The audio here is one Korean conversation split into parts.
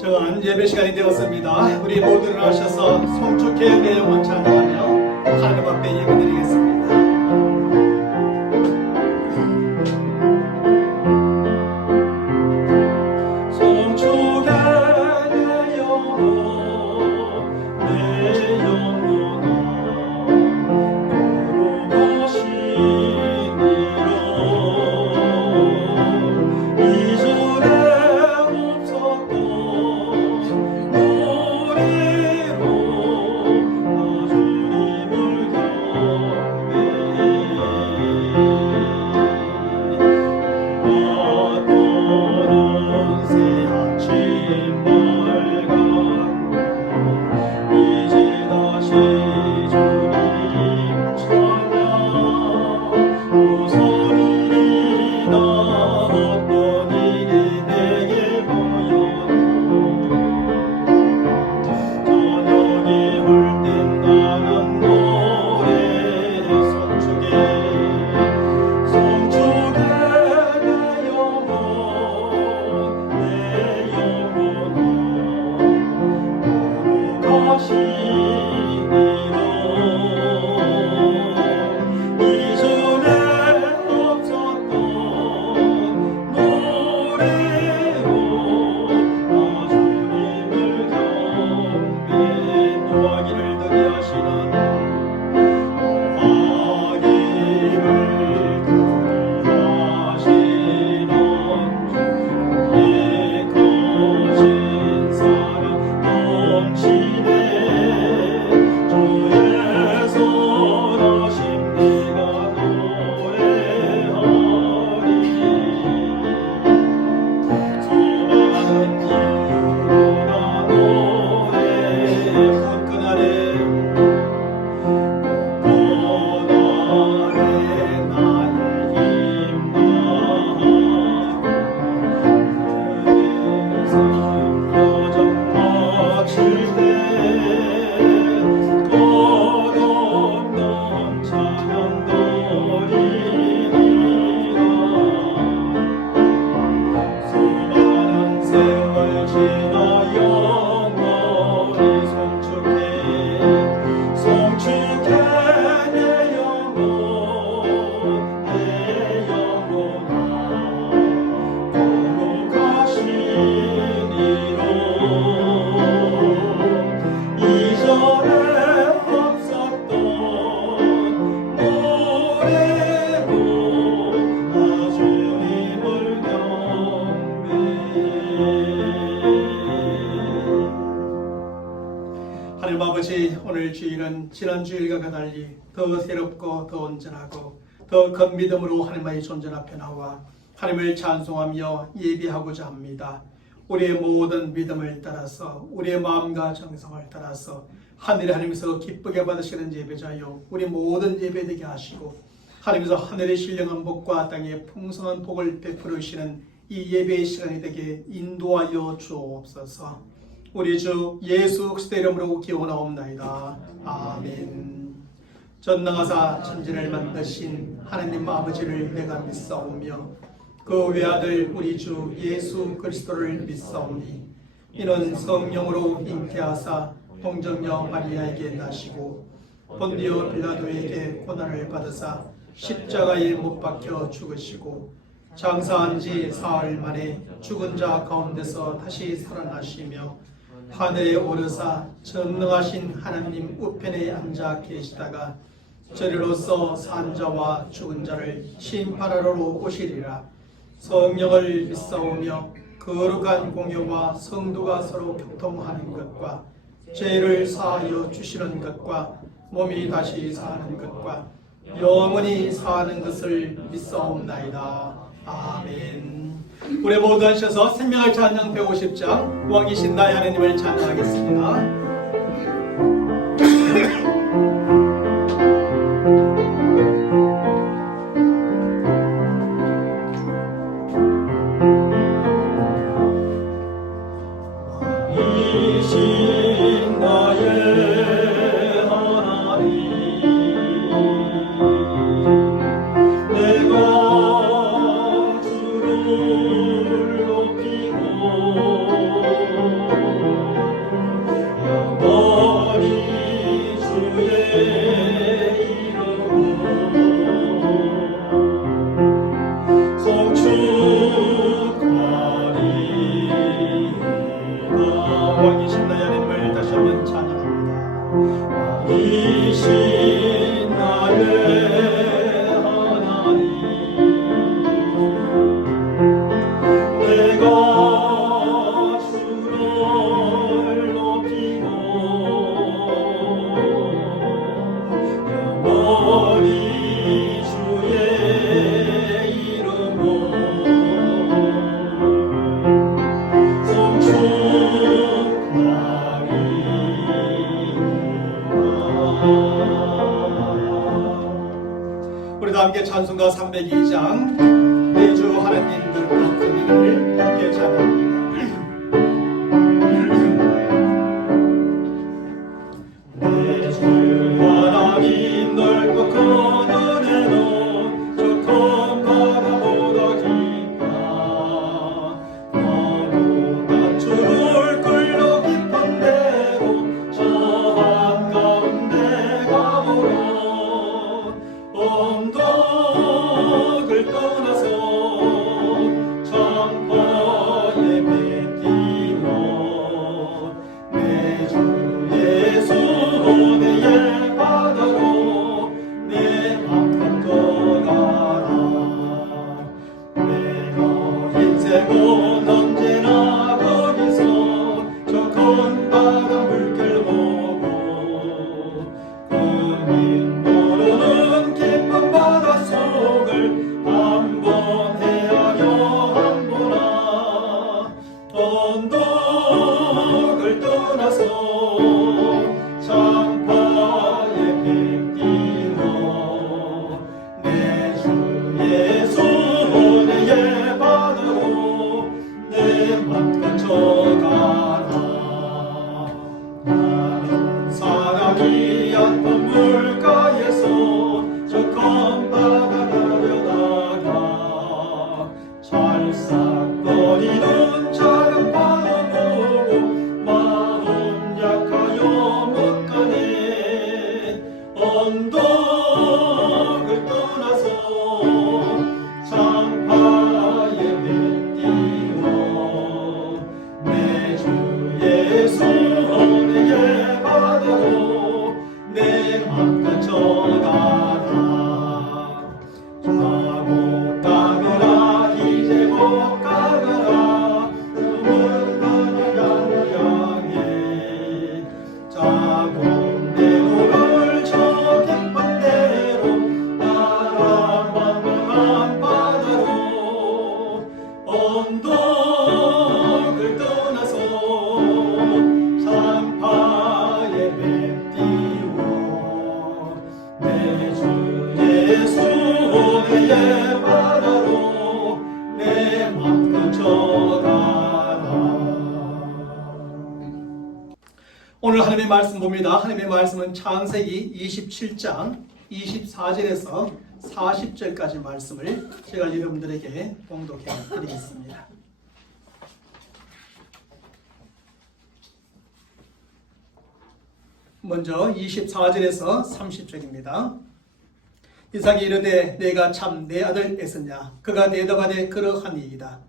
정한 예배 시간이 되었습니다. 우리 모두 일어나셔서 송축해 내 영혼 찬양하며 하나님 앞에 예배드리겠습니다. 하나님 아버지, 오늘 주일은 지난 주일과 달리 더 새롭고 더 온전하고 더 큰 믿음으로 하나님의 존전 앞에 나와 하나님을 찬송하며 예배하고자 합니다. 우리의 모든 믿음을 따라서 우리의 마음과 정성을 따라서 하늘의 하나님께서 기쁘게 받으시는 예배자요, 우리 모든 예배되게 하시고 하나님께서 하늘의 신령한 복과 땅의 풍성한 복을 베풀으시는 이 예배의 시간이 되게 인도하여 주옵소서. 우리 주 예수 그리스도의 이름으로 기원하옵나이다. 아멘. 전능하사 천지를 만드신 하나님 아버지를 내가 믿사오며 그 외아들 우리 주 예수 그리스도를 믿사오니 이는 성령으로 잉태하사 동정녀 마리아에게 나시고 본디오 빌라도에게 고난을 받으사 십자가에 못 박혀 죽으시고 장사한 지 사흘 만에 죽은 자 가운데서 다시 살아나시며 하늘에 오르사 전능하신 하나님 우편에 앉아 계시다가 저리로서 산 자와 죽은 자를 심판하러 오시리라. 성령을 믿사오며 거룩한 공효와 성도가 서로 교통하는 것과 죄를 사하여 주시는 것과 몸이 다시 사는 것과 영원히 사는 것을 믿사옵나이다. 아멘. 우리 모두 하셔서 생명의 찬양 150장 왕이신 나의 하나님을 찬양하겠습니다. 왕이신 나의 하나님, 내가 주를 높이고 곧 언제나 거기서 저 큰 바다 물결 보고 그림 모르는 깊은 바다 속을 한번 헤아려 한보나 언덕을 떠나서 창파의 배 띄워 내 주의 손에 바다로 내 맘 가져가라. 나는 사랑이 얕은 물가에서 저 큰 바다 가려다가 찰싹거리는 작은 바다 보고 마음 약하여 못 가네. 언덕을 떠나서 창파의 배 띄워 내 주의 손에 바다로 내 맘 가져가라. 자고 가거라 이제 못 가거라 숨은 나를 향해 자고 내 노를 저 깊은 데로 나라만만한 바다로 언덕을 떠나서 창파의 배 띄워 내 주의 손에 바다로 내 맘 가져가라. 오늘 하나님의 말씀 봅니다. 하나님의 말씀은 창세기 27장 24절에서 40절까지 말씀을 제가 여러분들에게 봉독해 드리겠습니다. 먼저 24절에서 30절입니다. 이삭이 이르되 내가 참 내 아들 에서냐 그가 대답하되 그러하니이다.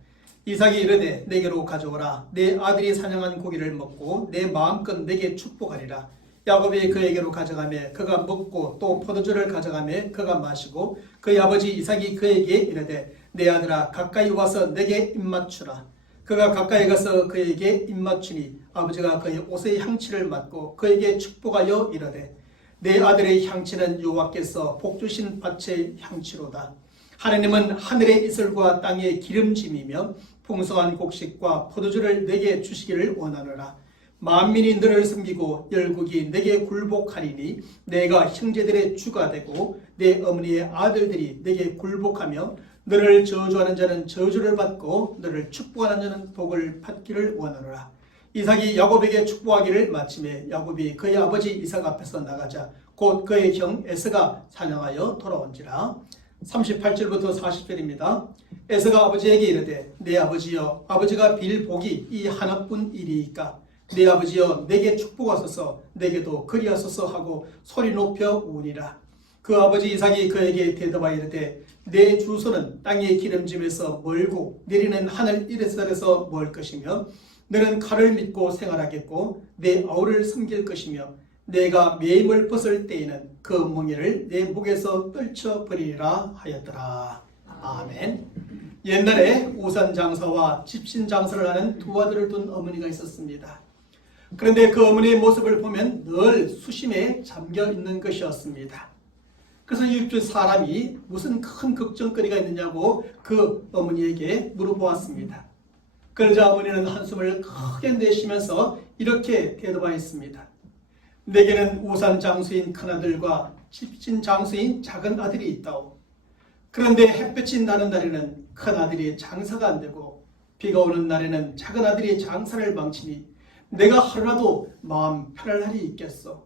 이삭이 이르되 내게로 가져오라. 내 아들이 사냥한 고기를 먹고 내 마음껏 내게 축복하리라. 야곱이 그에게로 가져가매 그가 먹고 또 포도주를 가져가매 그가 마시고 그의 아버지 이삭이 그에게 이르되 내 아들아 가까이 와서 내게 입맞추라. 그가 가까이 가서 그에게 입맞추니 아버지가 그의 옷의 향취를 맡고 그에게 축복하여 이르되 내 아들의 향취는 여호와께서 복주신 밭의 향취로다. 하나님은 하늘의 이슬과 땅의 기름짐이며 풍성한 곡식과 포도주를 내게 주시기를 원하노라. 만민이 너를 섬기고 열국이 내게 굴복하리니 내가 형제들의 주가 되고 내 어머니의 아들들이 내게 굴복하며 너를 저주하는 자는 저주를 받고 너를 축복하는 자는 복을 받기를 원하노라. 이삭이 야곱에게 축복하기를 마침에 야곱이 그의 아버지 이삭 앞에서 나가자 곧 그의 형 에서가 사냥하여 돌아온지라. 38절부터 40절입니다. 에서가 아버지에게 이르되 내 아버지여 아버지가 빌 복이 이 하나뿐 이리이까 내 아버지여 내게 축복하소서 내게도 그리하소서 하고 소리 높여 우니라. 그 아버지 이삭이 그에게 대답하여 이르되 내 주소는 땅의 기름짐에서 멀고 내리는 하늘 이레살에서 멀 것이며 너는 칼을 믿고 생활하겠고 내 아우를 섬길 것이며 내가 매임을 벗을 때에는 그 멍에를 내 목에서 떨쳐버리리라 하였더라. 아멘. 옛날에 우산 장사와 집신 장사를 하는 두 아들을 둔 어머니가 있었습니다. 그런데 그 어머니의 모습을 보면 늘 수심에 잠겨 있는 것이었습니다. 그래서 이집트 사람이 무슨 큰 걱정거리가 있느냐고 그 어머니에게 물어보았습니다. 그러자 어머니는 한숨을 크게 내쉬면서 이렇게 대답하였습니다. 내게는 우산 장수인 큰아들과 집신 장수인 작은 아들이 있다오. 그런데 햇볕이 나는 날에는 큰아들이 장사가 안 되고 비가 오는 날에는 작은 아들이 장사를 망치니 내가 하루라도 마음 편할 날이 있겠소.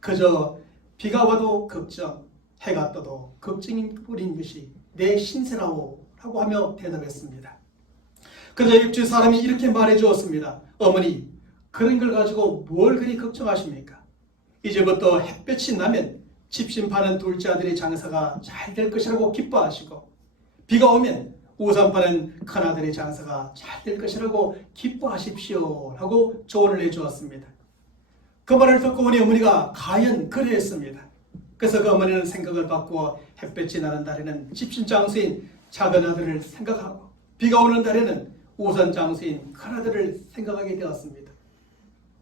그저 비가 와도 걱정, 해가 떠도 걱정인 뿐인 것이 내 신세라오 라고 하며 대답했습니다. 그러자 이집트 사람이 이렇게 말해 주었습니다. 어머니, 그런 걸 가지고 뭘 그리 걱정하십니까? 이제부터 햇볕이 나면 집신 파는 둘째 아들의 장사가 잘 될 것이라고 기뻐하시고 비가 오면 우산 파는 큰아들의 장사가 잘 될 것이라고 기뻐하십시오 라고 조언을 해주었습니다. 그 말을 듣고 우리 어머니가 과연 그러했습니다. 그래서 그 어머니는 생각을 바꾸어 햇볕이 나는 날에는 집신 장수인 작은 아들을 생각하고 비가 오는 날에는 우선 장소인 큰아들을 생각하게 되었습니다.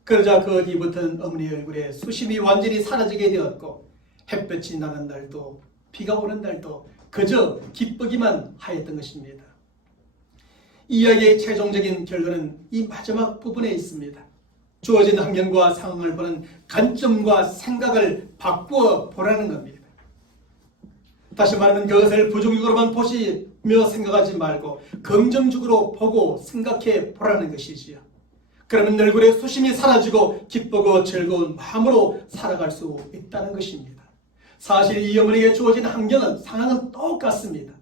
그러자 그 뒤부터는 어머니의 얼굴에 수심이 완전히 사라지게 되었고 햇볕이 나는 날도 비가 오는 날도 그저 기쁘기만 하였던 것입니다. 이야기의 최종적인 결론은 이 마지막 부분에 있습니다. 주어진 환경과 상황을 보는 관점과 생각을 바꾸어 보라는 겁니다. 다시 말하면 그것을 부정적으로만 보시며 생각하지 말고 긍정적으로 보고 생각해 보라는 것이지요. 그러면 얼굴에 수심이 사라지고 기쁘고 즐거운 마음으로 살아갈 수 있다는 것입니다. 사실 이 어머니에게 주어진 환경은 상황은 똑같습니다.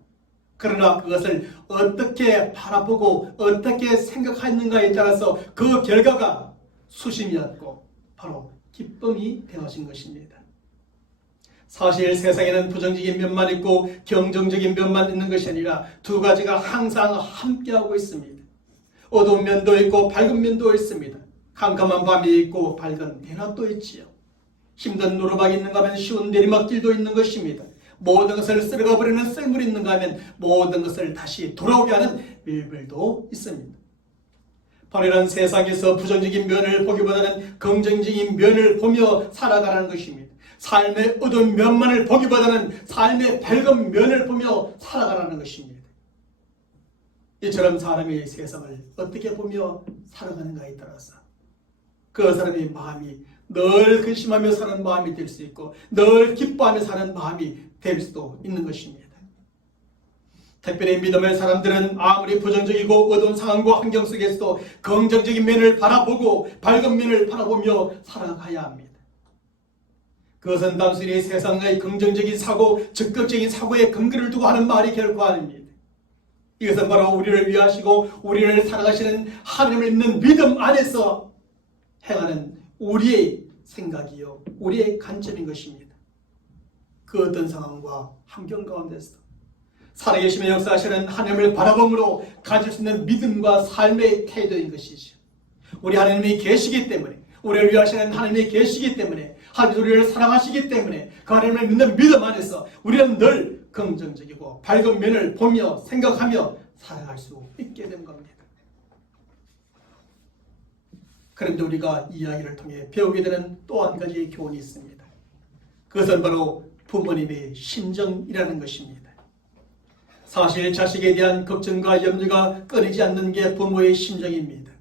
그러나 그것을 어떻게 바라보고 어떻게 생각하는가에 따라서 그 결과가 수심이었고 바로 기쁨이 되어진 것입니다. 사실 세상에는 부정적인 면만 있고 긍정적인 면만 있는 것이 아니라 두 가지가 항상 함께하고 있습니다. 어두운 면도 있고 밝은 면도 있습니다. 캄캄한 밤이 있고 밝은 대낮도 있지요. 힘든 노루박이 있는가 하면 쉬운 내리막길도 있는 것입니다. 모든 것을 쓸어가 버리는 썰물이 있는가 하면 모든 것을 다시 돌아오게 하는 밀물도 있습니다. 바로 이런 세상에서 부정적인 면을 보기보다는 긍정적인 면을 보며 살아가라는 것입니다. 삶의 어두운 면만을 보기보다는 삶의 밝은 면을 보며 살아가라는 것입니다. 이처럼 사람이 세상을 어떻게 보며 살아가는가에 따라서 그 사람의 마음이 늘 근심하며 사는 마음이 될 수 있고 늘 기뻐하며 사는 마음이 될 수도 있는 것입니다. 특별히 믿음의 사람들은 아무리 부정적이고 어두운 상황과 환경 속에서도 긍정적인 면을 바라보고 밝은 면을 바라보며 살아가야 합니다. 그것은 단순히 세상의 긍정적인 사고, 적극적인 사고에 근거를 두고 하는 말이 결코 아닙니다. 이것은 바로 우리를 위하시고 우리를 살아가시는 하나님을 믿는 믿음 안에서 행하는 우리의 생각이요, 우리의 관점인 것입니다. 그 어떤 상황과 환경 가운데서 살아계시며 역사하시는 하나님을 바라봄으로 가질 수 있는 믿음과 삶의 태도인 것이죠. 우리 하나님이 계시기 때문에, 우리를 위하시는 하나님이 계시기 때문에, 하나님 우리를 사랑하시기 때문에 그 하나님을 믿는 믿음 안에서 우리는 늘 긍정적이고 밝은 면을 보며 생각하며 살아갈 수 있게 된 겁니다. 그런데 우리가 이 이야기를 통해 배우게 되는 또 한 가지의 교훈이 있습니다. 그것은 바로 부모님의 심정이라는 것입니다. 사실 자식에 대한 걱정과 염려가 끊이지 않는 게 부모의 심정입니다.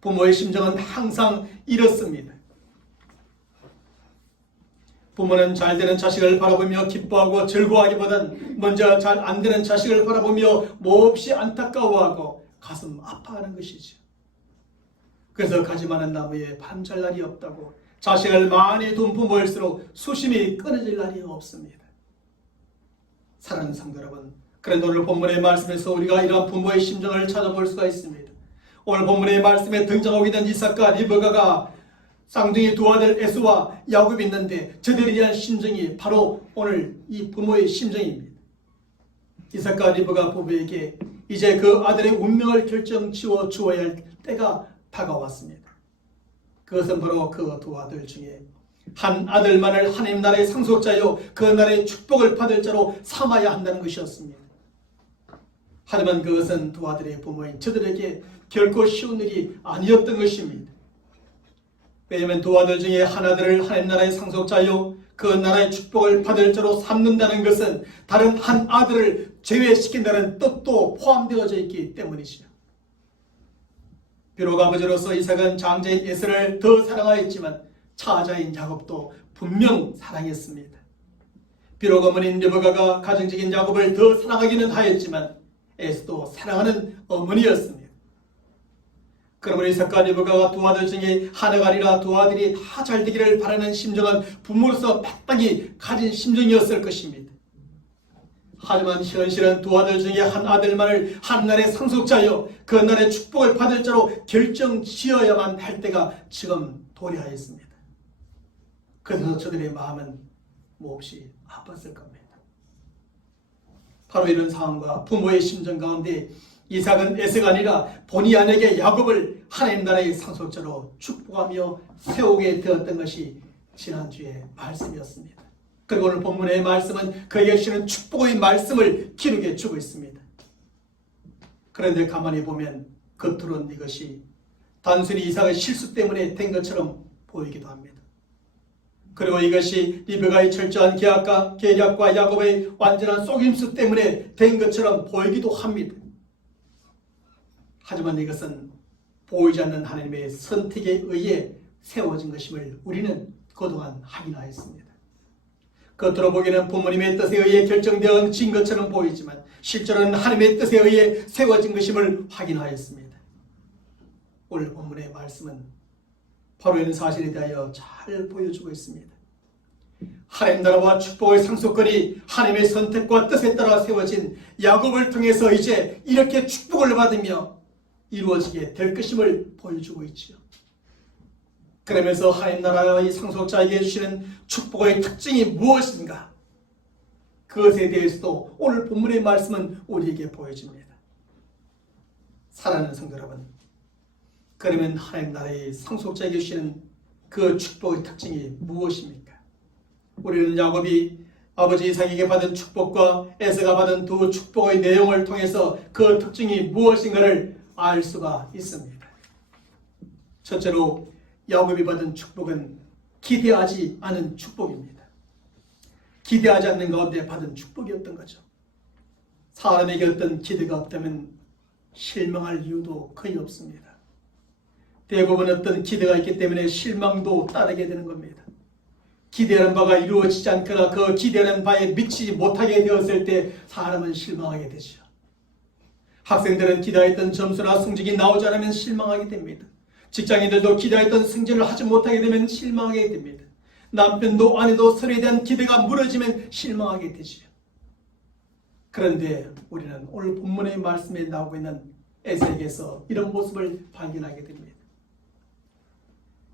부모의 심정은 항상 이렇습니다. 부모는 잘 되는 자식을 바라보며 기뻐하고 즐거워하기보단 먼저 잘 안 되는 자식을 바라보며 몹시 안타까워하고 가슴 아파하는 것이죠. 그래서 가지 많은 나무에 바람 잘 날이 없다고 자식을 많이 둔 부모일수록 수심이 끊어질 날이 없습니다. 사랑하는 성도 여러분, 그런데 오늘 본문의 말씀에서 우리가 이러한 부모의 심정을 찾아볼 수가 있습니다. 오늘 본문의 말씀에 등장하게 된 이삭과 리브가가 쌍둥이 두 아들 에서와 야곱이 있는데 저들에 대한 심정이 바로 오늘 이 부모의 심정입니다. 이삭과 리브가 부부에게 이제 그 아들의 운명을 결정 지어 주어야 할 때가 다가왔습니다. 그것은 바로 그 두 아들 중에 한 아들만을 하나님 나라의 상속자요 그 나라의 축복을 받을 자로 삼아야 한다는 것이었습니다. 하지만 그것은 두 아들의 부모인 저들에게 결코 쉬운 일이 아니었던 것입니다. 왜냐하면 두 아들 중에 한 아들을 하나님 나라의 상속자요 그 나라의 축복을 받을 자로 삼는다는 것은 다른 한 아들을 제외시킨다는 뜻도 포함되어져 있기 때문이지요. 비록 아버지로서 이삭은 장자인 에서를 더 사랑하였지만 차자인 야곱도 분명 사랑했습니다. 비록 어머니인 리브가가 가정적인 야곱을 더 사랑하기는 하였지만 에서도 사랑하는 어머니였습니다. 그러므로 이삭과 리브가가 두 아들 중에 하나가 아니라 두 아들이 다 잘 되기를 바라는 심정은 부모로서 마땅히 가진 심정이었을 것입니다. 하지만 현실은 두 아들 중에 한 아들만을 한 나라의 상속자여 그 나라의 축복을 받을 자로 결정 지어야만 할 때가 지금 도래하였습니다. 그래서 저들의 마음은 몹시 아팠을 겁니다. 바로 이런 상황과 부모의 심정 가운데 이삭은 에서가 아니라 본의 아니게 야곱을 하나님 나라의 상속자로 축복하며 세우게 되었던 것이 지난주의 말씀이었습니다. 그리고 오늘 본문의 말씀은 그에게 주시는 축복의 말씀을 기록해 주고 있습니다. 그런데 가만히 보면 겉으로는 이것이 단순히 이삭의 실수 때문에 된 것처럼 보이기도 합니다. 그리고 이것이 리베가의 철저한 계략과 야곱의 완전한 속임수 때문에 된 것처럼 보이기도 합니다. 하지만 이것은 보이지 않는 하나님의 선택에 의해 세워진 것임을 우리는 그동안 확인하였습니다. 겉으로 보기에는 부모님의 뜻에 의해 결정되어진 것처럼 보이지만 실제로는 하나님의 뜻에 의해 세워진 것임을 확인하였습니다. 오늘 본문의 말씀은 바로 이런 사실에 대하여 잘 보여주고 있습니다. 하나님 나라와 축복의 상속권이 하나님의 선택과 뜻에 따라 세워진 야곱을 통해서 이제 이렇게 축복을 받으며 이루어지게 될 것임을 보여주고 있지요. 그러면서 하나님 나라의 상속자에게 주시는 축복의 특징이 무엇인가? 그것에 대해서도 오늘 본문의 말씀은 우리에게 보여집니다. 사랑하는 성도 여러분, 그러면 하나님 나라의 상속자에게 주시는 그 축복의 특징이 무엇입니까? 우리는 야곱이 아버지 이삭에게 받은 축복과 에서가 받은 두 축복의 내용을 통해서 그 특징이 무엇인가를 알 수가 있습니다. 첫째로 야곱이 받은 축복은 기대하지 않은 축복입니다. 기대하지 않는 가운데 받은 축복이었던 거죠. 사람에게 어떤 기대가 없다면 실망할 이유도 거의 없습니다. 대부분 어떤 기대가 있기 때문에 실망도 따르게 되는 겁니다. 기대하는 바가 이루어지지 않거나 그 기대하는 바에 미치지 못하게 되었을 때 사람은 실망하게 되죠. 학생들은 기대했던 점수나 성적이 나오지 않으면 실망하게 됩니다. 직장인들도 기대했던 승진을 하지 못하게 되면 실망하게 됩니다. 남편도 아내도 서로에 대한 기대가 무너지면 실망하게 되죠. 그런데 우리는 오늘 본문의 말씀에 나오고 있는 에서에게서 이런 모습을 발견하게 됩니다.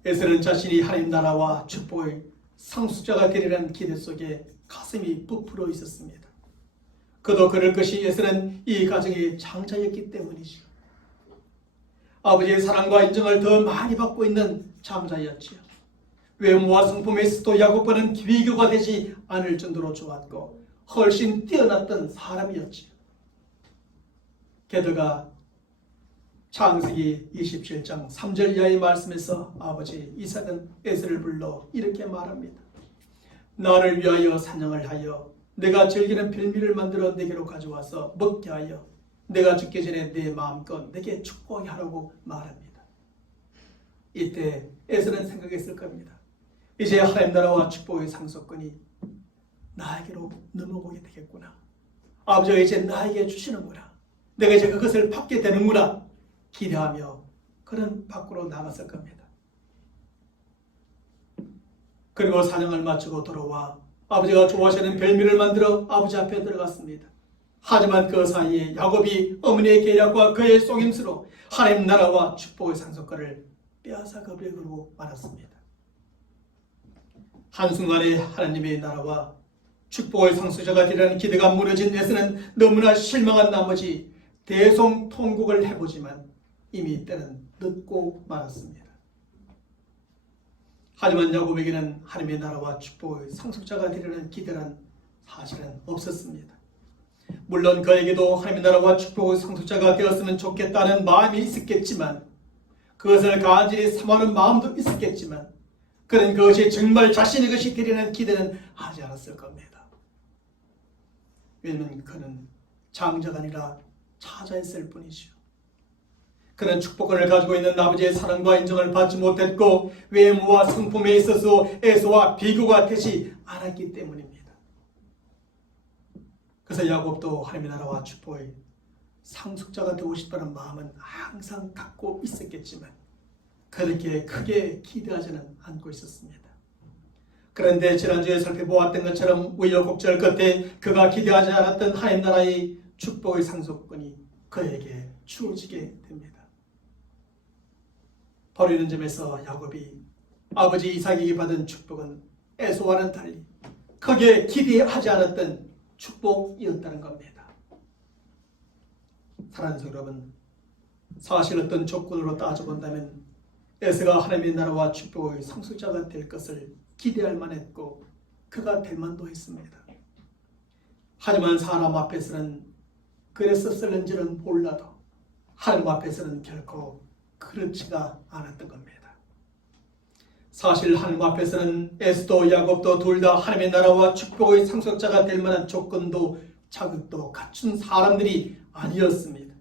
에서는 자신이 하나님 나라와 축복의 상속자가 되리라는 기대 속에 가슴이 부풀어 있었습니다. 그도 그럴 것이 에서는 이 가정의 장자였기 때문이죠. 아버지의 사랑과 인정을 더 많이 받고 있는 장자였지요. 외모와 성품에서도 야곱과는 비교가 되지 않을 정도로 좋았고 훨씬 뛰어났던 사람이었지요. 게다가 창세기 27장 3절 이하의 말씀에서 아버지 이삭은 에서를 불러 이렇게 말합니다. 나를 위하여 사냥을 하여 내가 즐기는 별미를 만들어 내게로 가져와서 먹게 하여 내가 죽기 전에 내 마음껏 내게 축복하게 하라고 말합니다. 이때 에서는 생각했을 겁니다. 이제 하나님 나라와 축복의 상속권이 나에게로 넘어오게 되겠구나. 아버지가 이제 나에게 주시는구나. 내가 이제 그것을 받게 되는구나. 기대하며 그는 밖으로 나갔을 겁니다. 그리고 사냥을 마치고 돌아와 아버지가 좋아하시는 별미를 만들어 아버지 앞에 들어갔습니다. 하지만 그 사이에 야곱이 어머니의 계략과 그의 속임수로 하나님 나라와 축복의 상속권을 빼앗아 버리고 말았습니다. 한순간에 하나님의 나라와 축복의 상속자가 되리라는 기대가 무너진 에서는 너무나 실망한 나머지 대성통곡을 해보지만 이미 때는 늦고 말았습니다. 하지만 야곱에게는 하나님의 나라와 축복의 상속자가 되리라는 기대란 사실은 없었습니다. 물론 그에게도 하나님의 나라와 축복의 상속자가 되었으면 좋겠다는 마음이 있었겠지만 그것을 간절히 사모하는 마음도 있었겠지만 그는 그것이 정말 자신의 것이 되리라는 기대는 하지 않았을 겁니다. 왜냐하면 그는 장자가 아니라 차자였을 뿐이죠. 그는 축복권을 가지고 있는 아버지의 사랑과 인정을 받지 못했고 외모와 성품에 있어서 에서와 비교가 되지 않았기 때문입니다. 그래서 야곱도 하나님의 나라와 축복의 상속자가 되고 싶다는 마음은 항상 갖고 있었겠지만 그렇게 크게 기대하지는 않고 있었습니다. 그런데 지난주에 살펴보았던 것처럼 우여곡절 끝에 그가 기대하지 않았던 하나님 나라의 축복의 상속권이 그에게 주어지게 됩니다. 바로 이런 점에서 야곱이 아버지 이삭에게 받은 축복은 에서와는 달리 크게 기대하지 않았던 축복이었다는 겁니다. 사랑하는 성도 여러분, 사실 어떤 조건으로 따져본다면 에서가 하나님의 나라와 축복의 상속자가 될 것을 기대할 만했고 그가 될 만도 했습니다. 하지만 사람 앞에서는 그랬었을는지는 몰라도 하나님 앞에서는 결코 그렇지가 않았던 겁니다. 사실 하나님 앞에서는 에스도 야곱도 둘 다 하나님의 나라와 축복의 상속자가 될 만한 조건도 자격도 갖춘 사람들이 아니었습니다.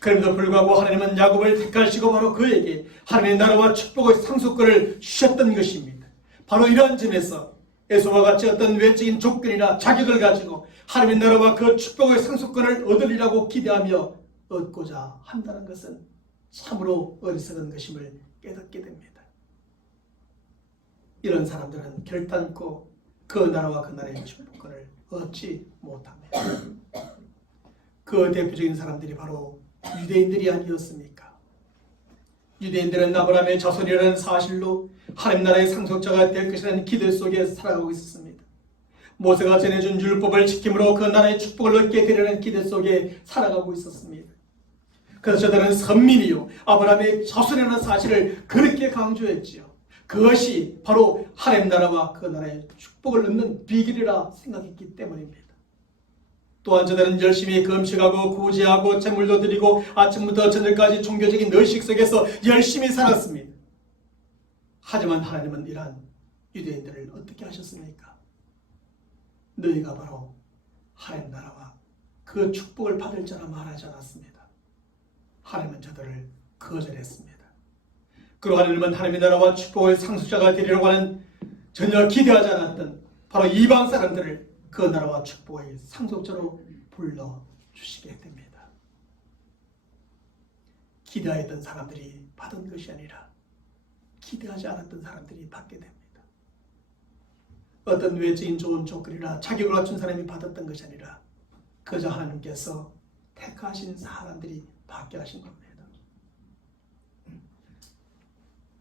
그럼에도 불구하고 하나님은 야곱을 택하시고 바로 그에게 하나님의 나라와 축복의 상속권을 주셨던 것입니다. 바로 이러한 점에서 에서와 같이 어떤 외적인 조건이나 자격을 가지고 하나님의 나라와 그 축복의 상속권을 얻으리라고 기대하며 얻고자 한다는 것은 참으로 어리석은 것임을 깨닫게 됩니다. 이런 사람들은 결단코 그 나라와 그 나라의 축복권을 얻지 못합니다. 그 대표적인 사람들이 바로 유대인들이 아니었습니까? 유대인들은 아브라함의 자손이라는 사실로 하나님 나라의 상속자가 될 것이라는 기대 속에 살아가고 있었습니다. 모세가 전해준 율법을 지킴으로 그 나라의 축복을 얻게 되려는 기대 속에 살아가고 있었습니다. 그래서 저들은 선민이요 아브라함의 자손이라는 사실을 그렇게 강조했지요. 그것이 바로 하나님 나라와 그 나라의 축복을 얻는 비결이라 생각했기 때문입니다. 또한 저들은 열심히 금식하고 구제하고 제물도 드리고 아침부터 저녁까지 종교적인 의식 속에서 열심히 살았습니다. 하지만 하나님은 이러한 유대인들을 어떻게 하셨습니까? 너희가 바로 하나님 나라와 그 축복을 받을 자라 말하지 않았습니다. 하나님은 저들을 거절했습니다. 그리고 하나님은 하나님의 나라와 축복의 상속자가 되리라고 하는 전혀 기대하지 않았던 바로 이방 사람들을 그 나라와 축복의 상속자로 불러주시게 됩니다. 기대했던 사람들이 받은 것이 아니라 기대하지 않았던 사람들이 받게 됩니다. 어떤 외적인 좋은 조건이나 자격을 갖춘 사람이 받았던 것이 아니라 그저 하나님께서 택하신 사람들이 받게 하신 겁니다.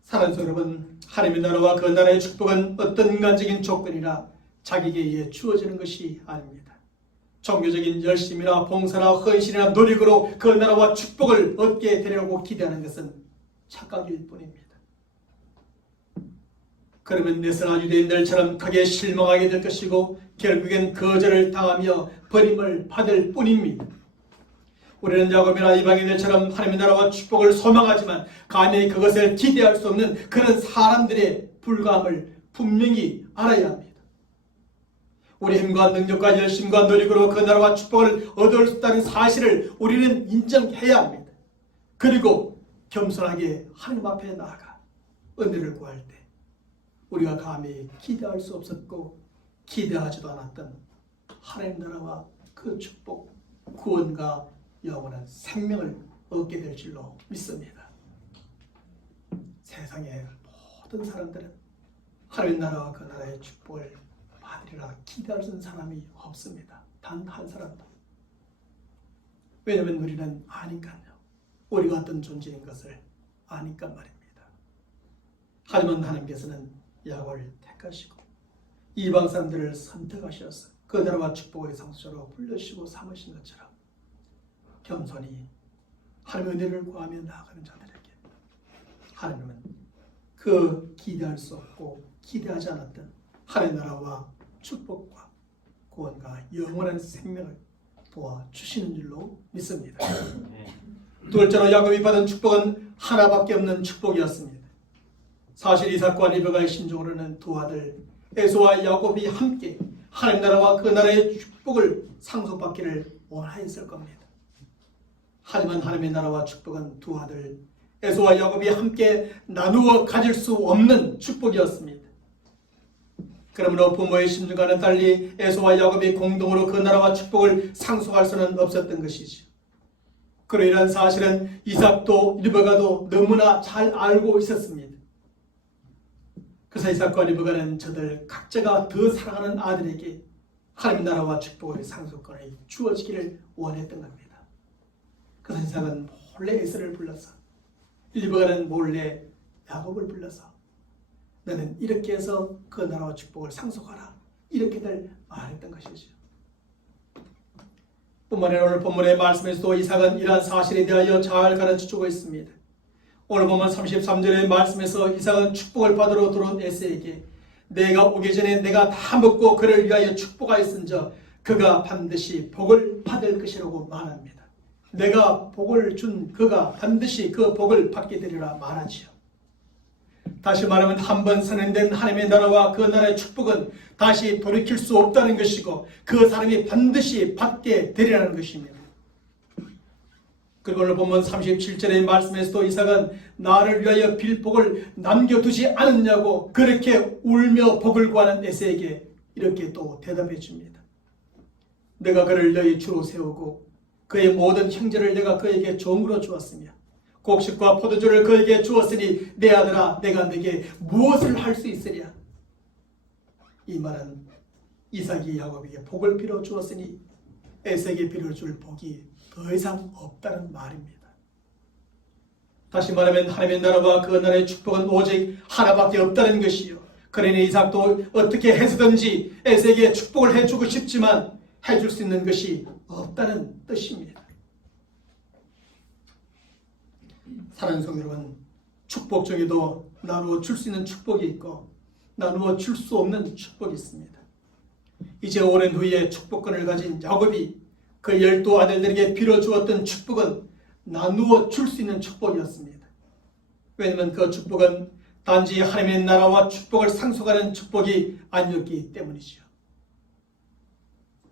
사랑하는 여러분, 하나님의 나라와 그 나라의 축복은 어떤 인간적인 조건이나 자기에게 의해 주어지는 것이 아닙니다. 종교적인 열심이나 봉사나 헌신이나 노력으로 그 나라와 축복을 얻게 되려고 기대하는 것은 착각일 뿐입니다. 그러면 내선한 유대인들처럼 크게 실망하게 될 것이고 결국엔 거절을 당하며 버림을 받을 뿐입니다. 우리는 야곱이나 이방인들처럼 하나님의 나라와 축복을 소망하지만 감히 그것을 기대할 수 없는 그런 사람들의 불감을 분명히 알아야 합니다. 우리 힘과 능력과 열심과 노력으로 그 나라와 축복을 얻을 수 있다는 사실을 우리는 인정해야 합니다. 그리고 겸손하게 하나님 앞에 나아가 은혜를 구할 때 우리가 감히 기대할 수 없었고 기대하지도 않았던 하나님 나라와 그 축복, 구원과 영원한 생명을 얻게 될 줄로 믿습니다. 세상의 모든 사람들은 하나님 나라와 그 나라의 축복을 받으리라 기대할 수 있는 사람이 없습니다. 단 한 사람도. 왜냐하면 우리는 아니까요. 우리가 어떤 존재인 것을 아니까 말입니다. 하지만 하나님께서는 야곱을 택하시고 이방 사람들을 선택하셔서 그 나라와 축복의 상속자로 불러주시고 삼으신 것처럼 겸손히 하나님의 은혜를 구하며 나아가는 자들에게 하나님은 그 기대할 수 없고 기대하지 않았던 하나님 나라와 축복과 구원과 영원한 생명을 도와주시는 줄로 믿습니다. 둘째로 야곱이 받은 축복은 하나밖에 없는 축복이었습니다. 사실 이삭과 리브가의 심정으로는 두 아들 에서와 야곱이 함께 하나님 나라와 그 나라의 축복을 상속받기를 원하였을 겁니다. 하지만 하나님의 나라와 축복은 두 아들 에서와 야곱이 함께 나누어 가질 수 없는 축복이었습니다. 그러므로 부모의 심정과는 달리 에서와 야곱이 공동으로 그 나라와 축복을 상속할 수는 없었던 것이죠. 그로 인한 사실은 이삭도 리브가도 너무나 잘 알고 있었습니다. 그래서 이삭과 리브가는 저들 각자가 더 사랑하는 아들에게 하나님 나라와 축복의 상속권이 주어지기를 원했던 겁니다. 그래서 이삭은 몰래 에서를 불러서 리브가는 몰래 야곱을 불러서 너는 이렇게 해서 그 나라와 축복을 상속하라 이렇게들 말했던 것이죠. 뿐만 아니라 오늘 본문의 말씀에서도 이삭은 이러한 사실에 대하여 잘 가르쳐주고 있습니다. 오늘 보면 33절의 말씀에서 이삭은 축복을 받으러 들어온 에서에게 내가 오기 전에 내가 다 먹고 그를 위하여 축복하였은즉 그가 반드시 복을 받을 것이라고 말합니다. 내가 복을 준 그가 반드시 그 복을 받게 되리라 말하지요. 다시 말하면 한 번 선언된 하나님의 나라와 그 나라의 축복은 다시 돌이킬 수 없다는 것이고 그 사람이 반드시 받게 되리라는 것입니다. 그걸 보면 37절의 말씀에서도 이삭은 나를 위하여 빌 복을 남겨두지 않았냐고 그렇게 울며 복을 구하는 에서에게 이렇게 또 대답해 줍니다. 내가 그를 너희 주로 세우고 그의 모든 형제를 내가 그에게 종으로 주었으며 곡식과 포도주를 그에게 주었으니 내 아들아 내가 네게 무엇을 할 수 있으랴. 이 말은 이삭이 야곱에게 복을 빌어 주었으니 에서에게 빌어줄 복이 더 이상 없다는 말입니다. 다시 말하면 하나님의 나라와 그 나라의 축복은 오직 하나밖에 없다는 것이요. 그러니 이삭도 어떻게 해서든지 에서에게 축복을 해주고 싶지만 해줄 수 있는 것이 없다는 뜻입니다. 사랑하는 성도 여러분, 축복 중에도 나누어 줄 수 있는 축복이 있고 나누어 줄 수 없는 축복이 있습니다. 이제 오랜 후에 축복권을 가진 야곱이 그 12아들들에게 빌어주었던 축복은 나누어 줄 수 있는 축복이었습니다. 왜냐하면 그 축복은 단지 하나님의 나라와 축복을 상속하는 축복이 아니었기 때문이죠.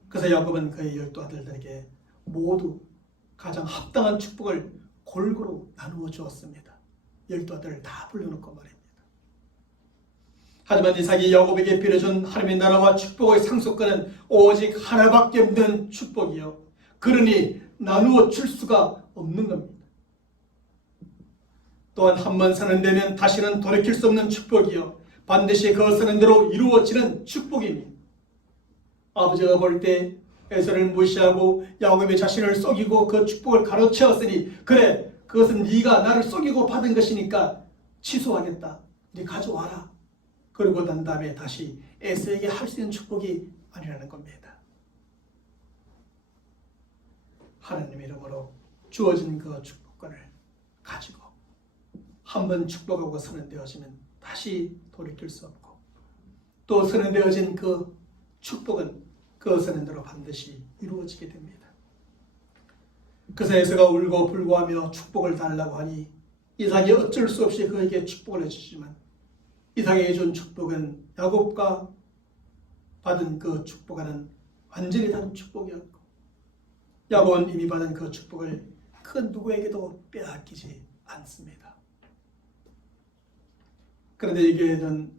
그래서 야곱은 그의 12아들들에게 모두 가장 합당한 축복을 골고루 나누어 주었습니다. 12아들을 다 불러놓고 말입니다. 하지만 이삭이 야곱에게 빌어준 하나님의 나라와 축복의 상속권은 오직 하나밖에 없는 축복이요. 그러니 나누어 줄 수가 없는 겁니다. 또한 한 번 선언되면 다시는 돌이킬 수 없는 축복이요. 반드시 그 선언대로 이루어지는 축복입니다. 아버지가 볼 때 에서를 무시하고 야곱의 자신을 속이고 그 축복을 가로채었으니 그래 그것은 네가 나를 속이고 받은 것이니까 취소하겠다. 이제 가져와라. 그러고 난 다음에 다시 에서에게 할 수 있는 축복이 아니라는 겁니다. 하나님 이름으로 주어진 그 축복권을 가지고 한번 축복하고 선언되어지면 다시 돌이킬 수 없고 또 선언되어진 그 축복은 그 선언대로 반드시 이루어지게 됩니다. 그래서 에서가 울고 불고하며 축복을 달라고 하니 이삭이 어쩔 수 없이 그에게 축복을 해주지만 이삭에게 준 축복은 야곱과 받은 그 축복과는 완전히 다른 축복이었고 야곱은 이미 받은 그 축복을 그 누구에게도 빼앗기지 않습니다. 그런데 이게는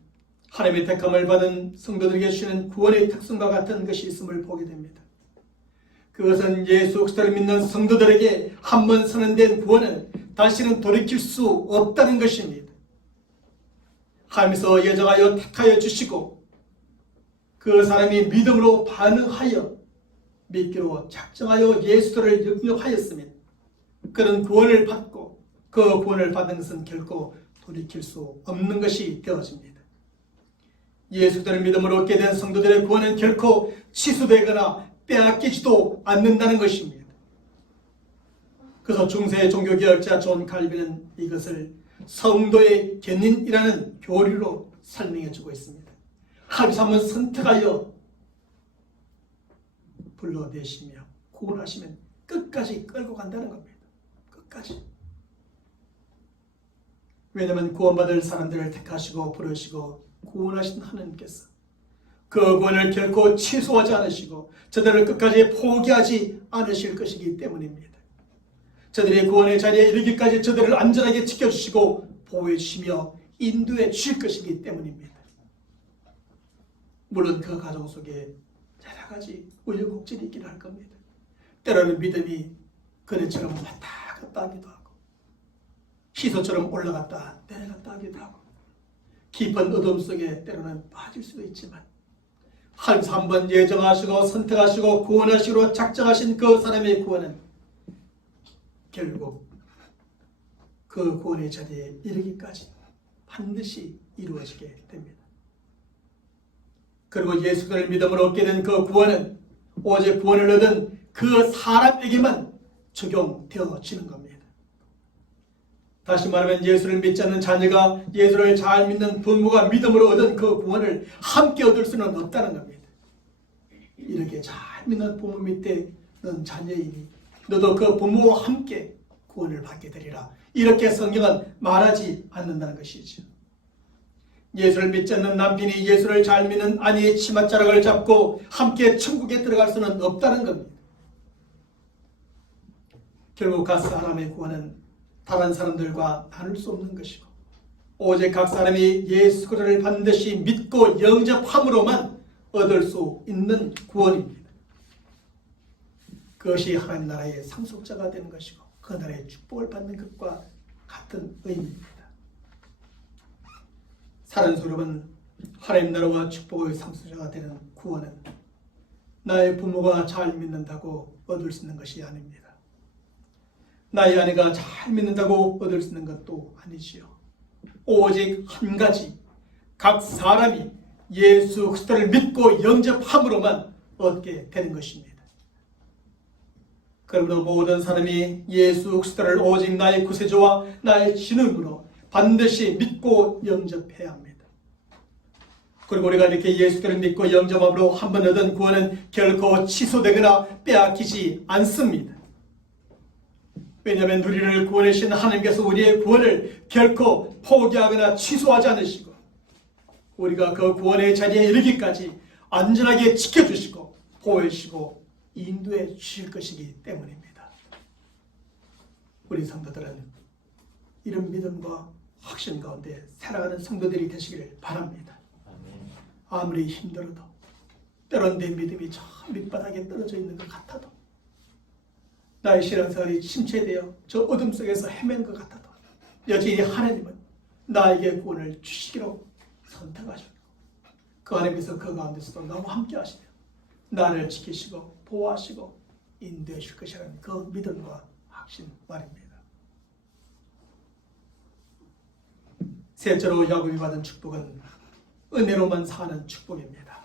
하나님의 택함을 받은 성도들에게 주시는 구원의 특성과 같은 것이 있음을 보게 됩니다. 그것은 예수 그리스도를 믿는 성도들에게 한 번 선언된 구원은 다시는 돌이킬 수 없다는 것입니다. 하나님께서 예정하여 택하여 주시고 그 사람이 믿음으로 반응하여 믿기로 작정하여 예수를 영접하였으면 그런 구원을 받고 그 구원을 받은 것은 결코 돌이킬 수 없는 것이 되어집니다. 예수를 믿음으로 얻게 된 성도들의 구원은 결코 취소되거나 빼앗기지도 않는다는 것입니다. 그래서 중세 종교개혁자 존 칼빈은 이것을 성도의 견인이라는 교리로 설명해 주고 있습니다. 하나님께서 한번 선택하여 불러내시며 구원하시면 끝까지 끌고 간다는 겁니다. 끝까지. 왜냐하면 구원받을 사람들을 택하시고 부르시고 구원하신 하나님께서 그 구원을 결코 취소하지 않으시고 저들을 끝까지 포기하지 않으실 것이기 때문입니다. 저들의 구원의 자리에 이르기까지 저들을 안전하게 지켜주시고 보호해 주시며 인도해 주실 것이기 때문입니다. 물론 그 가정 속에 여러 가지 우여곡절이 있기를 할 겁니다. 때로는 믿음이 그네처럼 왔다 갔다 하기도 하고 시소처럼 올라갔다 내려갔다 하기도 하고 깊은 어둠 속에 때로는 빠질 수도 있지만 하나님께서 한번 예정하시고 선택하시고 구원하시기로 작정하신 그 사람의 구원은 결국 그 구원의 자리에 이르기까지 반드시 이루어지게 됩니다. 그리고 예수를 믿음으로 얻게 된 그 구원은 오직 구원을 얻은 그 사람에게만 적용되어지는 겁니다. 다시 말하면 예수를 믿지 않는 자녀가 예수를 잘 믿는 부모가 믿음으로 얻은 그 구원을 함께 얻을 수는 없다는 겁니다. 이렇게 잘 믿는 부모 밑에 넌 자녀이니 너도 그 부모와 함께 구원을 받게 되리라. 이렇게 성경은 말하지 않는다는 것이죠. 예수를 믿지 않는 남편이 예수를 잘 믿는 아내의 치맛자락을 잡고 함께 천국에 들어갈 수는 없다는 겁니다. 결국 각 사람의 구원은 다른 사람들과 나눌 수 없는 것이고 오직 각 사람이 예수 그리스도를 반드시 믿고 영접함으로만 얻을 수 있는 구원입니다. 그것이 하나님 나라의 상속자가 되는 것이고 그 나라의 축복을 받는 것과 같은 의미입니다. 사른소름은 하나님 나라와 축복의 상속자가 되는 구원은 나의 부모가 잘 믿는다고 얻을 수 있는 것이 아닙니다. 나의 아내가 잘 믿는다고 얻을 수 있는 것도 아니지요. 오직 한 가지, 각 사람이 예수 그리스도를 믿고 영접함으로만 얻게 되는 것입니다. 그러므로 모든 사람이 예수 그리스도를 오직 나의 구세주와 나의 신음으로 반드시 믿고 영접해야 합니다. 그리고 우리가 이렇게 예수를 믿고 영접함으로 한 번 얻은 구원은 결코 취소되거나 빼앗기지 않습니다. 왜냐하면 우리를 구원하신 하나님께서 우리의 구원을 결코 포기하거나 취소하지 않으시고 우리가 그 구원의 자리에 이르기까지 안전하게 지켜주시고 보호해주시고 인도해 주실 것이기 때문입니다. 우리 성도들은 이런 믿음과 확신 가운데 살아가는 성도들이 되시기를 바랍니다. 아무리 힘들어도 때론 내 믿음이 저 밑바닥에 떨어져 있는 것 같아도 나의 신앙생활이 침체되어 저 어둠 속에서 헤매는 것 같아도 여전히 하나님은 나에게 구원을 주시기로 선택하시고 그 하나님께서 그 가운데서도 너무 함께 하시며 나를 지키시고 보호하시고 인도해 줄 것이라는 그 믿음과 확신 말입니다. 셋째로 야곱이 받은 축복은 은혜로만 사는 축복입니다.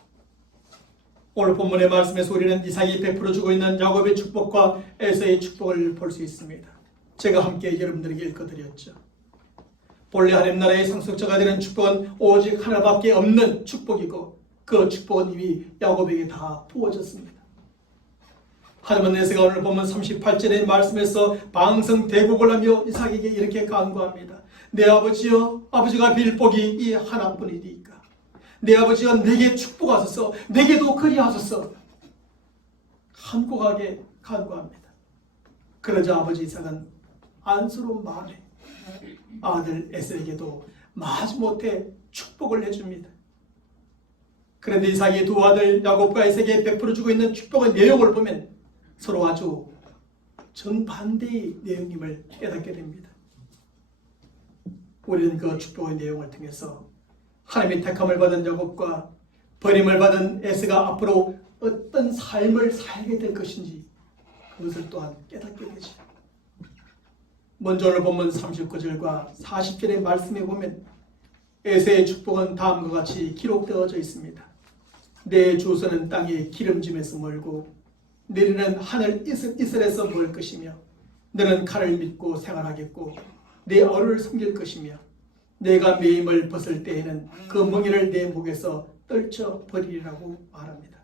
오늘 본문의 말씀에서 우리는 이삭이 베풀어주고 있는 야곱의 축복과 에서의 축복을 볼 수 있습니다. 제가 함께 여러분들에게 읽어드렸죠. 본래 하나님 나라의 상속자가 되는 축복은 오직 하나밖에 없는 축복이고 그 축복은 이미 야곱에게 다 부어졌습니다. 하나님은 에서가 오늘 보면 38절의 말씀에서 방성대국을 하며 이삭에게 이렇게 간구합니다. 내 아버지여, 아버지가 빌 복이 이 하나뿐이니까 내 아버지여 내게 축복하소서, 내게도 그리하소서 간곡하게 간구합니다. 그러자 아버지 이삭은 안쓰러운 마음에 아들 에서에게도 마지못해 축복을 해줍니다. 그런데 이삭이 두 아들 야곱과 에서에게 베풀어주고 있는 축복의 내용을 보면 서로 아주 정반대의 내용임을 깨닫게 됩니다. 우리는 그 축복의 내용을 통해서 하나님의 택함을 받은 야곱과 버림을 받은 에서가 앞으로 어떤 삶을 살게 될 것인지 그것을 또한 깨닫게 되죠. 먼저 오늘 본문 39절과 40절의 말씀에 보면 에서의 축복은 다음과 같이 기록되어져 있습니다. 내 주소는 땅의 기름짐에서 멀고 내리는 하늘 이슬에서 멀 것이며 너는 칼을 믿고 생활하겠고 내 어를 섬길 것이며 내가 매임을 벗을 때에는 그 멍에를 내 목에서 떨쳐버리리라고 말합니다.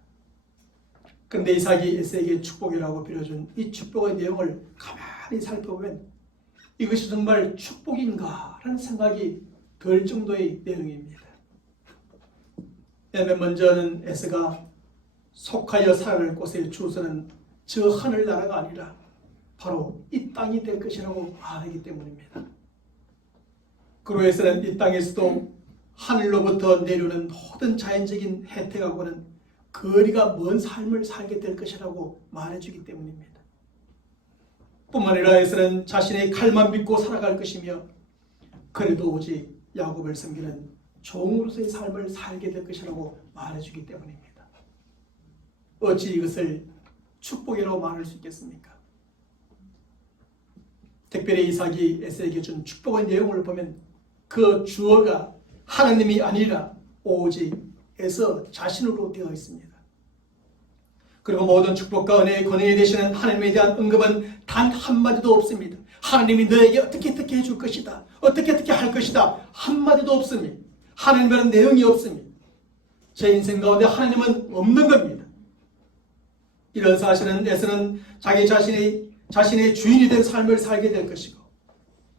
그런데 이삭이 에서에게 축복이라고 빌어준 이 축복의 내용을 가만히 살펴보면 이것이 정말 축복인가 라는 생각이 들 정도의 내용입니다. 왜냐하면 먼저는 에서가 속하여 살아갈 곳의 주소는 저 하늘나라가 아니라 바로 이 땅이 될 것이라고 말하기 때문입니다. 그로 에서는 이 땅에서도 하늘로부터 내려오는 모든 자연적인 혜택하고는 거리가 먼 삶을 살게 될 것이라고 말해주기 때문입니다. 뿐만 아니라 에서는 자신의 칼만 믿고 살아갈 것이며 그래도 오직 야곱을 섬기는 종으로서의 삶을 살게 될 것이라고 말해주기 때문입니다. 어찌 이것을 축복이라고 말할 수 있겠습니까? 특별히 이삭이 에서에게 준 축복의 내용을 보면 그 주어가 하나님이 아니라 오직 에서 자신으로 되어 있습니다. 그리고 모든 축복과 은혜의 권능이 되시는 하나님에 대한 언급은 단 한마디도 없습니다. 하나님이 너에게 어떻게 해줄 것이다, 어떻게 할 것이다 한마디도 없습니다. 하나님과는 내용이 없습니다. 제 인생 가운데 하나님은 없는 겁니다. 이런 사실은 에서는 자기 자신의 자신의 주인이 된 삶을 살게 될 것이고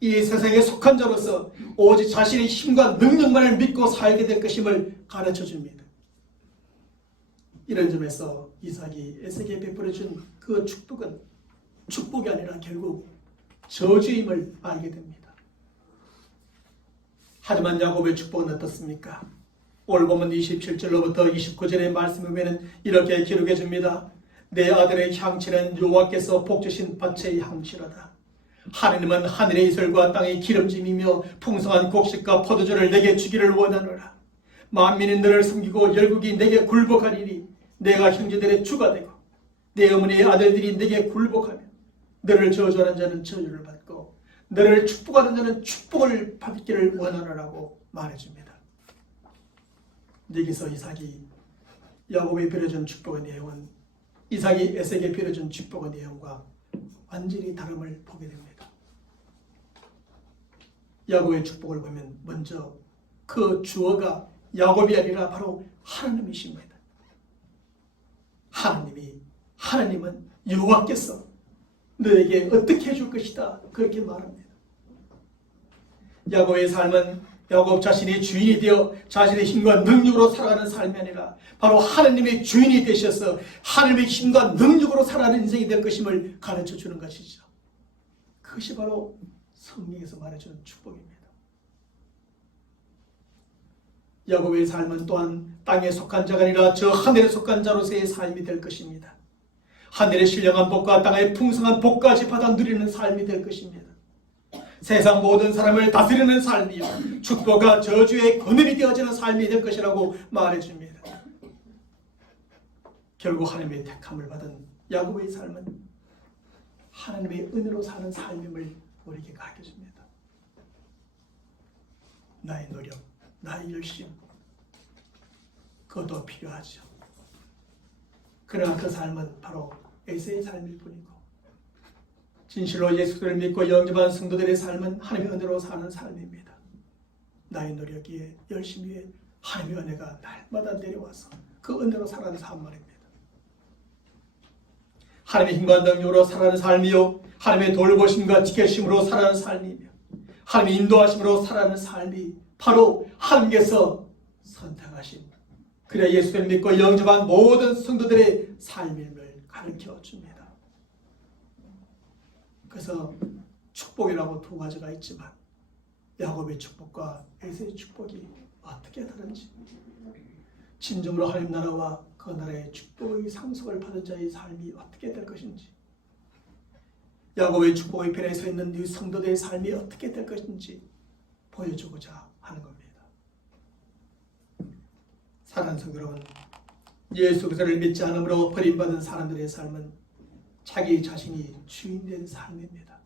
이 세상에 속한 자로서 오직 자신의 힘과 능력만을 믿고 살게 될 것임을 가르쳐 줍니다. 이런 점에서 이삭이 에세기에 베풀어준 그 축복은 축복이 아니라 결국 저주임을 알게 됩니다. 하지만 야곱의 축복은 어떻습니까? 오늘 보면 27절로부터 29절의 말씀을 보면 이렇게 기록해 줍니다. 내 아들의 향취는 여호와께서 복주신 밭의 향취로다. 하느님은 하늘의 이슬과 땅의 기름짐이며 풍성한 곡식과 포도주를 내게 주기를 원하노라. 만민이 너를 섬기고 열국이 내게 굴복하리니 내가 형제들의 주가 되고 내 어머니의 아들들이 내게 굴복하며 너를 저주하는 자는 저주를 받고 너를 축복하는 자는 축복을 받기를 원하노라고 말해줍니다. 여기서 이삭이 야곱에 빌어준 축복의 내용은 이삭이 에세기에 빌어준 축복의 내용과 완전히 다름을 보게 됩니다. 야곱의 축복을 보면 먼저 그 주어가 야곱이 아니라 바로 하나님이십니다. 하나님은 여호와께서 너에게 어떻게 해줄 것이다 그렇게 말합니다. 야곱의 삶은 야곱 자신이 주인이 되어 자신의 힘과 능력으로 살아가는 삶이 아니라 바로 하나님의 주인이 되셔서 하나님의 힘과 능력으로 살아가는 인생이 될 것임을 가르쳐 주는 것이죠. 그것이 바로 성경에서 말해주는 축복입니다. 야곱의 삶은 또한 땅에 속한 자가 아니라 저 하늘에 속한 자로서의 삶이 될 것입니다. 하늘의 신령한 복과 땅의 풍성한 복까지 받아 누리는 삶이 될 것입니다. 세상 모든 사람을 다스리는 삶이요 축복과 저주의 그늘이 되어지는 삶이 될 것이라고 말해줍니다. 결국 하나님의 택함을 받은 야곱의 삶은 하나님의 은혜로 사는 삶임을 우리에게 가르쳐줍니다. 나의 노력, 나의 열심 그것도 필요하죠. 그러나 그 삶은 바로 에세의 삶일 뿐이고 진실로 예수를 믿고 영접한 성도들의 삶은 하나님의 은혜로 사는 삶입니다. 나의 노력에 열심히에 하나님의 은혜가 날마다 내려와서 그 은혜로 살아가는 삶 말입니다. 하나님의 힘과 능력으로 살아가는 삶이요 하나님의 돌보심과 지켜심으로 살아가는 삶이며 하나님의 인도하심으로 살아가는 삶이 바로 하나님께서 선택하신 그래 예수를 믿고 영접한 모든 성도들의 삶임을 가르쳐줍니다. 그래서 축복이라고 두 가지가 있지만 야곱의 축복과 에세의 축복이 어떻게 다른지 진정으로 하나님 나라와 그 나라의 축복의 상속을 받은 자의 삶이 어떻게 될 것인지 야곱의 축복의 편에 서 있는 이 성도들의 삶이 어떻게 될 것인지 보여주고자 하는 겁니다. 사랑하는 성도 여러분, 예수 그리스도를 믿지 않으므로 버림받은 사람들의 삶은 자기 자신이 주인된 삶입니다.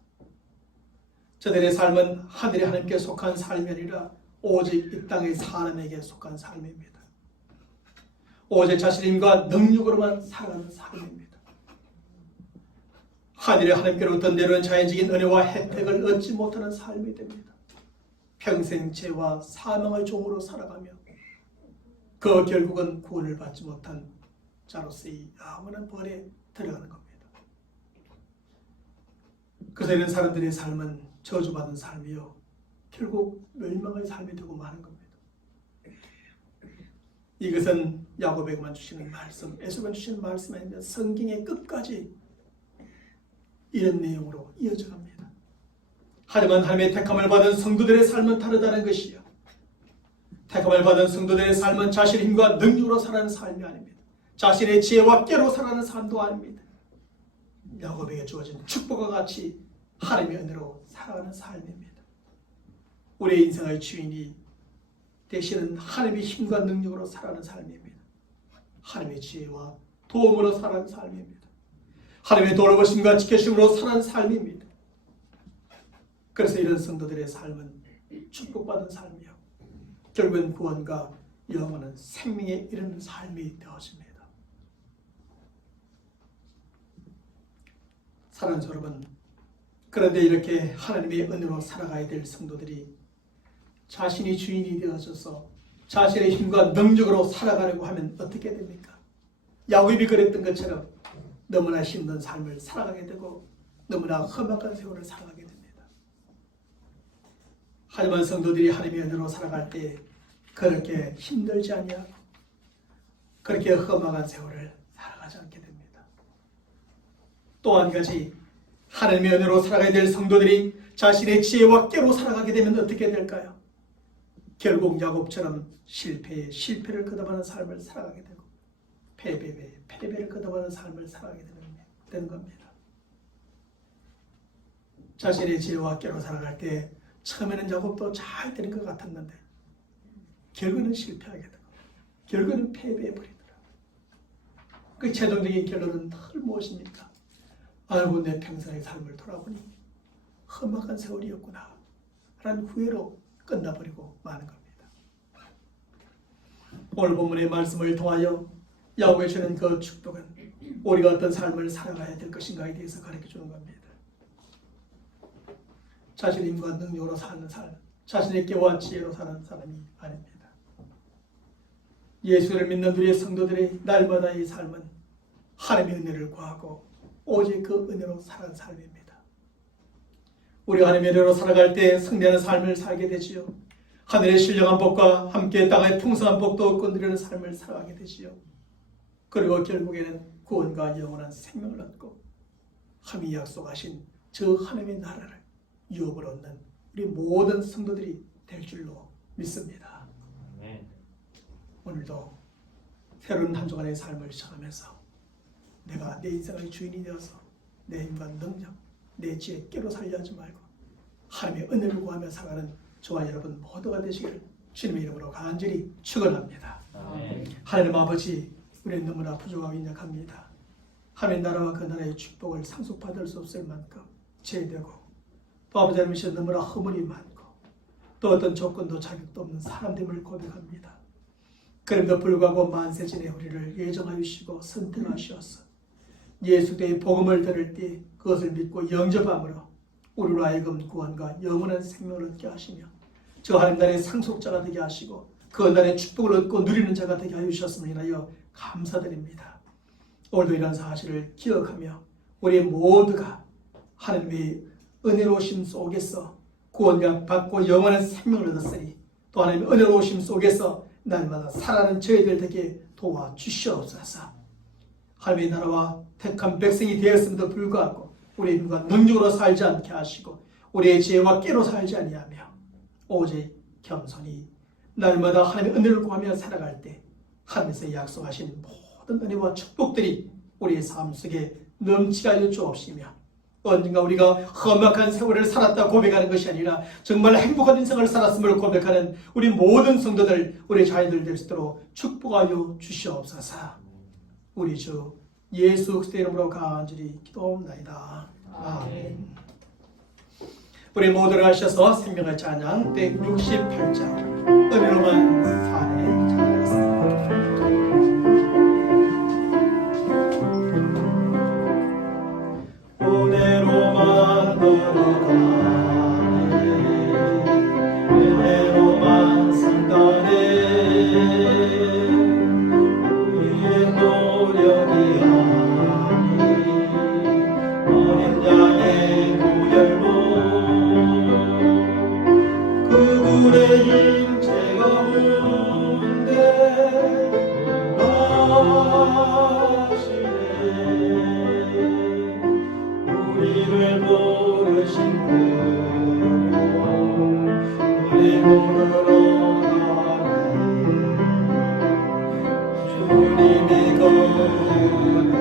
저들의 삶은 하늘의 하나님께 속한 삶이 아니라 오직 이 땅의 사람에게 속한 삶입니다. 오직 자신의 힘과 능력으로만 살아가는 삶입니다. 하늘의 하나님께로부터 내려온 자연적인 은혜와 혜택을 얻지 못하는 삶이 됩니다. 평생 죄와 사망의 종으로 살아가며 그 결국은 구원을 받지 못한 자로서의 영원한 벌에 들어가는 겁니다. 그래서 이런 사람들의 삶은 저주받은 삶이요 결국 멸망의 삶이 되고 마는 겁니다. 이것은 야곱에게만 주시는 말씀, 에서만 주시는 말씀이 아니라 성경의 끝까지 이런 내용으로 이어져 갑니다. 하지만 하나님의 택함을 받은 성도들의 삶은 다르다는 것이요 택함을 받은 성도들의 삶은 자신의 힘과 능력으로 살아가는 삶이 아닙니다. 자신의 지혜와 깨로 살아가는 삶도 아닙니다. 야곱에게 주어진 축복과 같이 하나님의 은혜로 살아가는 삶입니다. 우리의 인생의 주인이 되시는 하나님의 힘과 능력으로 살아가는 삶입니다. 하나님의 지혜와 도움으로 살아가는 삶입니다. 하나님의 돌보심과 지켜심으로 살아가는 삶입니다. 그래서 이런 성도들의 삶은 축복받은 삶이요 결국은 구원과 영원한 생명에 이르는 삶이 되어집니다. 사랑하는 여러분, 그런데 이렇게 하나님의 은혜로 살아가야 될 성도들이 자신이 주인이 되어져서 자신의 힘과 능력으로 살아가려고 하면 어떻게 됩니까? 야곱이 그랬던 것처럼 너무나 힘든 삶을 살아가게 되고 너무나 험악한 세월을 살아가게 됩니다. 하지만 성도들이 하나님의 은혜로 살아갈 때 그렇게 힘들지 아니하고 그렇게 험악한 세월을 살아가지 않게 됩니다. 또 한 가지, 하나님의 은혜로 살아가야 될 성도들이 자신의 지혜와 깨로 살아가게 되면 어떻게 될까요? 결국 야곱처럼 실패를 거듭하는 삶을 살아가게 되고 패배를 거듭하는 삶을 살아가게 되는 겁니다. 자신의 지혜와 깨로 살아갈 때 처음에는 야곱도 잘 되는 것 같았는데 결국은 실패하게 되고 결국은 패배해버리더라. 그 최종적인 결론은 늘 무엇입니까? 아이고, 내 평생의 삶을 돌아보니 험악한 세월이었구나 라는 후회로 끝나버리고 마는 겁니다. 오늘 본문의 말씀을 통하여 야곱이 주는 그 축복은 우리가 어떤 삶을 살아가야 될 것인가에 대해서 가르쳐주는 겁니다. 자신의 힘과 능력으로 사는 삶, 자신의 깨와 지혜로 사는 사람이 아닙니다. 예수를 믿는 우리의 성도들의 날마다의 삶은 하나님의 은혜를 구하고 오직 그 은혜로 살아가는 삶입니다. 우리가 하나님의 은혜로 살아갈 때 승리하는 삶을 살게 되지요. 하늘의 신령한 복과 함께 땅의 풍성한 복도 얻고 누리는 삶을 살아가게 되지요. 그리고 결국에는 구원과 영원한 생명을 얻고 하나님이 약속하신 저 하나님의 나라를 유업을 얻는 우리 모든 성도들이 될 줄로 믿습니다. 오늘도 새로운 한 주간의 삶을 시작하면서 내가 내 인생의 주인이 되어서 내 힘과 능력, 내 지혜 깨로 살려 하지 말고 하나님의 은혜를 구하며 살아가는 저와 여러분 모두가 되시기를 주님의 이름으로 간절히 축원합니다. 하나님 아버지, 우리는 너무나 부족하고 인약합니다. 하나님의 나라와 그 나라의 축복을 상속받을 수 없을 만큼 죄되고 또 아버지 하나님께서 너무나 허물이 많고 또 어떤 조건도 자격도 없는 사람됨을 고백합니다. 그럼에도 불구하고 만세전에 우리를 예정하시고 선택하시어서 예수의 복음을 들을 때 그것을 믿고 영접함으로 우리로 하여금 구원과 영원한 생명을 얻게 하시며 저 하나님 나라의 상속자가 되게 하시고 그 나라의 축복을 얻고 누리는 자가 되게 하여 주셨음을 인하여 감사드립니다. 오늘도 이런 사실을 기억하며 우리 모두가 하나님의 은혜로우심 속에서 구원을 받고 영원한 생명을 얻었으니 또 하나님의 은혜로우심 속에서 날마다 살아가는 저희들 되게 도와주시옵소서. 하나님의 나라와 택한 백성이 되었음에도 불구하고 우리의 힘과 능력으로 살지 않게 하시고 우리의 지혜와 깨로 살지 아니하며 오직 겸손히 날마다 하나님의 은혜를 구하며 살아갈 때 하늘에서 약속하신 모든 은혜와 축복들이 우리의 삶 속에 넘치게 하여 주옵시며 언젠가 우리가 험악한 세월을 살았다 고백하는 것이 아니라 정말 행복한 인생을 살았음을 고백하는 우리 모든 성도들, 우리 자녀들 될 수 있도록 축복하여 주시옵소서. 우리 주 예수 그리스도의 이름으로 간절히 기도합니다. 아멘. 우리 모두를 하셔서 생명의 찬양 168장 은혜로만 사네 찬양하겠습니다. 은혜로만 걸어가네 은혜로만 산다네 우리의 노력이 아니 어린 양의 보혈로 그분의 임재 가운데 나시네 우리를 부르신 그 우리 문으로 가네 주님이 거네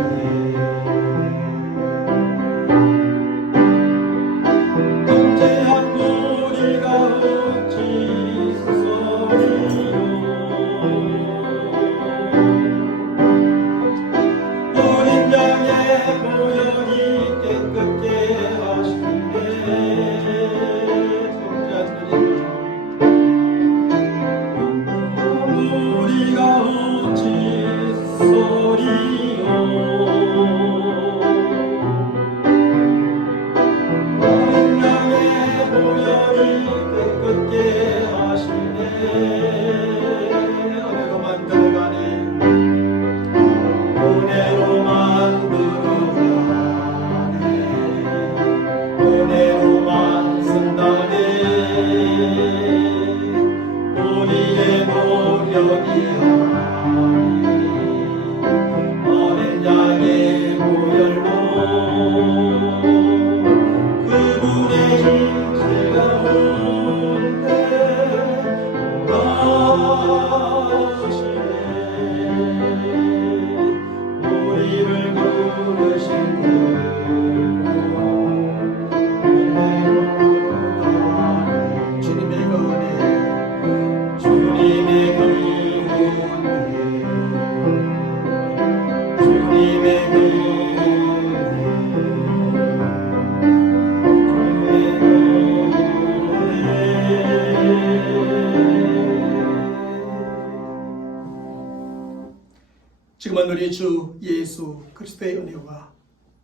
금제한 무리가 어찌 소리요 어린 양의 보혈이 깨끗게 하시네 무리가 어찌 소리요 깨끗게 하시네 은혜로만 들어가네 은혜로만 들어가네 우리 주 예수 그리스도의 은혜와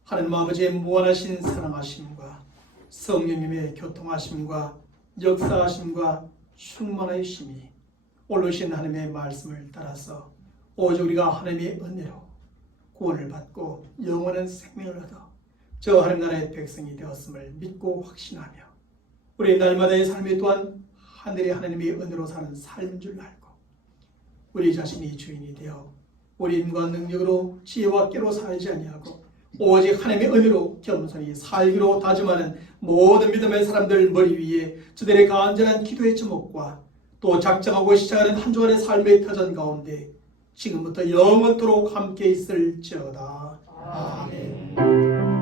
하나님 아버지의 무한하신 사랑하심과 성령님의 교통하심과 역사하심과 충만하심이 올르신 하나님의 말씀을 따라서 오직 우리가 하나님의 은혜로 구원을 받고 영원한 생명을 얻어 저 하나님 나라의 백성이 되었음을 믿고 확신하며 우리 날마다의 삶이 또한 하늘의 하나님의 은혜로 사는 삶인 줄 알고 우리 자신이 주인이 되어 우리 힘과 능력으로 지혜와 깨로 살지 아니하고 오직 하나님의 은혜로 겸손히 살기로 다짐하는 모든 믿음의 사람들 머리 위에 저들의 간절한 기도의 제목과 또 작정하고 시작하는 한 주간의 삶의 터전 가운데 지금부터 영원토록 함께 있을지어다. 아멘.